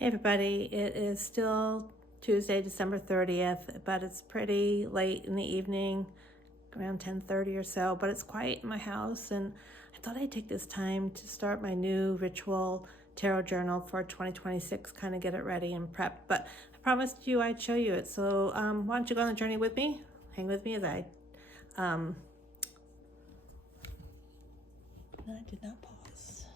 Hey everybody, it is still Tuesday, December 30th, but it's pretty late in the evening, around 10:30 or so, but it's quiet in my house, and I thought I'd take this time to start my new Ritual Tarot Journal for 2026, kind of get it ready and prepped, but I promised you I'd show you it, so why don't you go on the journey with me? Hang with me as I did not pause.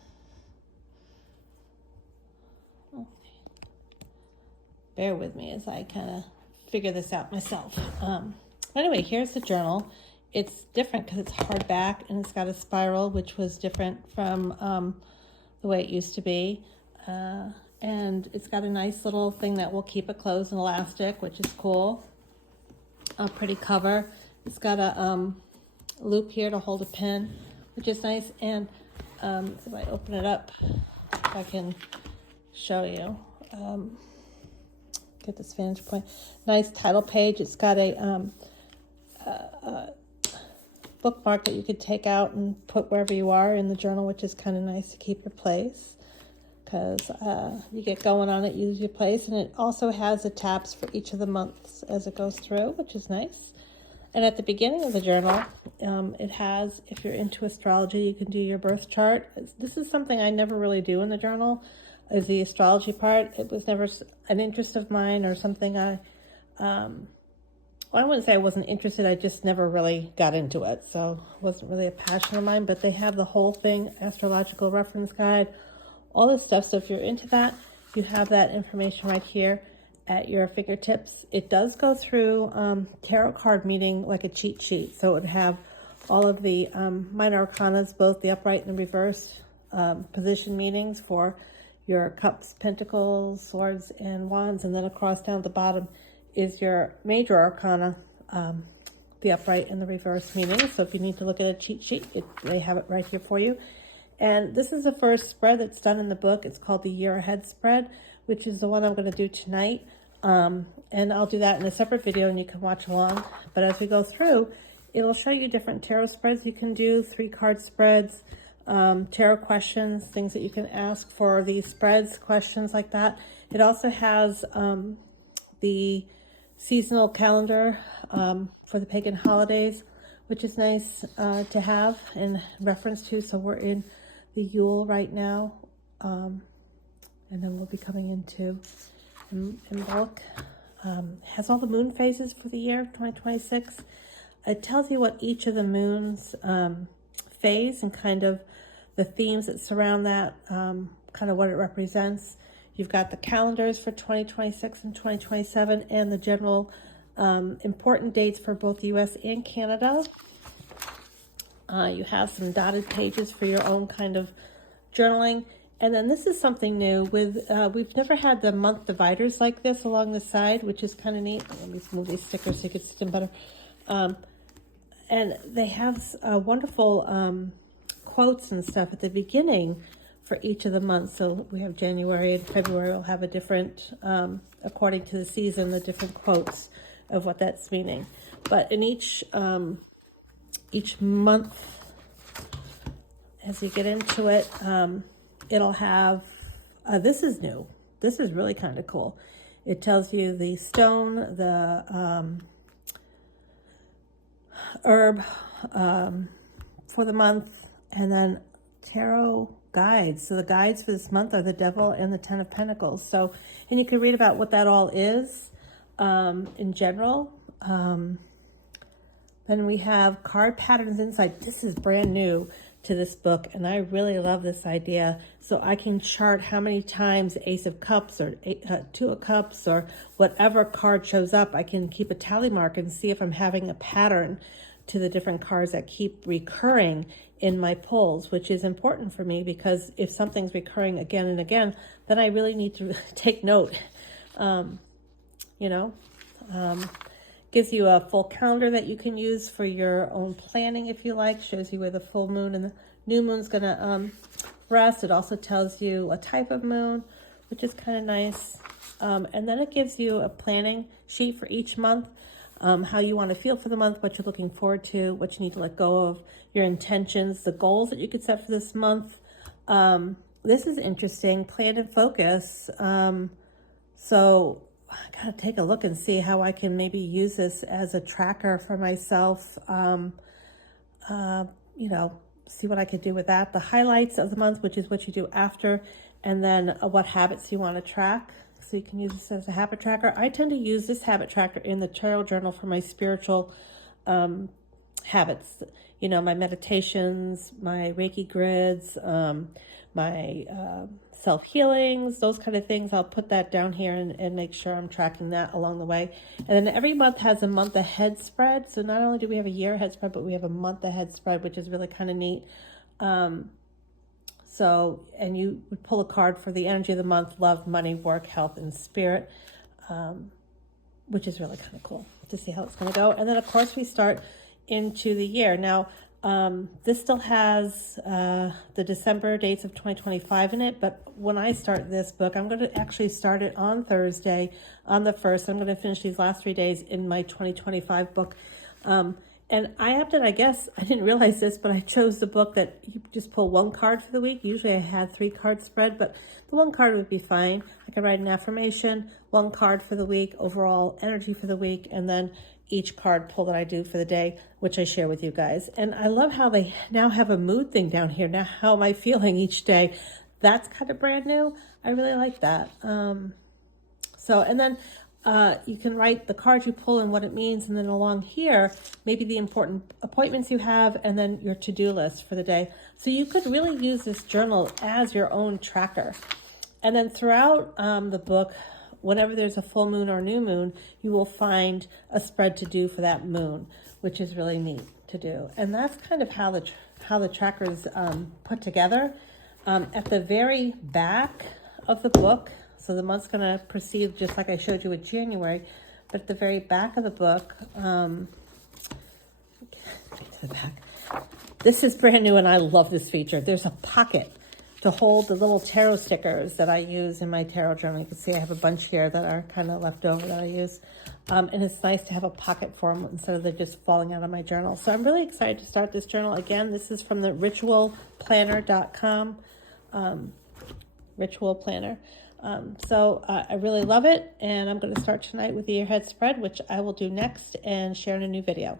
Bear with me as I kind of figure this out myself. Anyway, here's the journal. It's different because it's hardback and it's got a spiral, which was different from the way it used to be. And it's got a nice little thing that will keep it closed and elastic, which is cool. A pretty cover. It's got a loop here to hold a pen, which is nice. And if I open it up, I can show you. Get this vantage point. Nice title page. It's got a bookmark that you could take out and put wherever you are in the journal, which is kind of nice to keep your place because you get going on it, use your place. And it also has the tabs for each of the months as it goes through, which is nice. And at the beginning of the journal, it has, if you're into astrology, you can do your birth chart. This is something I never really do in the journal, is the astrology part. It was never an interest of mine or something I wouldn't say I wasn't interested, I just never really got into it, so it wasn't really a passion of mine. But they have the whole thing, astrological reference guide, all this stuff. So if you're into that, you have that information right here at your fingertips. It does go through tarot card meeting like a cheat sheet, so it would have all of the minor arcanas, both the upright and the reverse position meanings for your cups, pentacles, swords, and wands. And then across down at the bottom is your major arcana, the upright and the reverse meanings. So if you need to look at a cheat sheet, they have it right here for you. And this is the first spread that's done in the book. It's called the Year Ahead spread, which is the one I'm going to do tonight. And I'll do that in a separate video and you can watch along. But as we go through, it'll show you different tarot spreads you can do, 3-card spreads, tarot questions, things that you can ask for these spreads, questions like that. It also has the seasonal calendar for the pagan holidays, which is nice to have in reference to. So we're in the Yule right now, and then we'll be coming into Imbolc. Has all the moon phases for the year 2026. It tells you what each of the moons phase and kind of the themes that surround that, kind of what it represents. You've got the calendars for 2026 and 2027 and the general important dates for both the US and Canada. You have some dotted pages for your own kind of journaling. And then this is something new with, we've never had the month dividers like this along the side, which is kind of neat. Let me move these stickers so you can see them better. And they have wonderful quotes and stuff at the beginning for each of the months. So we have January and February will have a different, according to the season, the different quotes of what that's meaning. But in each month, as you get into it, it'll have, this is new. This is really kind of cool. It tells you the stone, the herb for the month, and then tarot guides. So the guides for this month are the Devil and the Ten of Pentacles. So, and you can read about what that all is in general. Then we have card patterns inside. This is brand new to this book, and I really love this idea. So I can chart how many times Ace of Cups or Two of Cups or whatever card shows up. I can keep a tally mark and see if I'm having a pattern to the different cards that keep recurring in my pulls, which is important for me because if something's recurring again and again, then I really need to take note. Gives you a full calendar that you can use for your own planning if you like. Shows you where the full moon and the new moon's gonna rest. It also tells you a type of moon, which is kind of nice. And then it gives you a planning sheet for each month, how you want to feel for the month, what you're looking forward to, what you need to let go of, your intentions, the goals that you could set for this month, this is interesting. Plan and focus. So I gotta take a look and see how I can maybe use this as a tracker for myself. You know, see what I could do with that. The highlights of the month, which is what you do after, and then what habits you want to track. So you can use this as a habit tracker. I tend to use this habit tracker in the tarot journal for my spiritual habits. You know, my meditations, my Reiki grids, my self-healings, those kind of things. I'll put that down here and make sure I'm tracking that along the way. And then every month has a month ahead spread. So not only do we have a year ahead spread, but we have a month ahead spread, which is really kind of neat. So, and you would pull a card for the energy of the month: love, money, work, health, and spirit, which is really kind of cool to see how it's going to go. And then, of course, we start into the year. Now, this still has the December dates of 2025 in it, but when I start this book, I'm going to actually start it on Thursday, on the 1st. I'm going to finish these last 3 days in my 2025 book. And I opted, I guess, I didn't realize this, but I chose the book that you just pull one card for the week. Usually I had 3 cards spread, but the one card would be fine. I could write an affirmation, one card for the week, overall energy for the week, and then each card pull that I do for the day, which I share with you guys. And I love how they now have a mood thing down here. Now, how am I feeling each day? That's kind of brand new. I really like that. And then you can write the cards you pull and what it means, and then along here, maybe the important appointments you have, and then your to-do list for the day. So you could really use this journal as your own tracker. And then throughout the book, whenever there's a full moon or new moon, you will find a spread to do for that moon, which is really neat to do. And that's kind of how the tracker is put together. At the very back of the book, so the month's going to proceed just like I showed you with January, but at the very back of the book, this is brand new and I love this feature. There's a pocket to hold the little tarot stickers that I use in my tarot journal. You can see I have a bunch here that are kind of left over that I use. And it's nice to have a pocket for them instead of them just falling out of my journal. So I'm really excited to start this journal. Again, this is from the ritualplanner.com, Ritual Planner. I really love it, and I'm going to start tonight with the year ahead spread, which I will do next and share in a new video.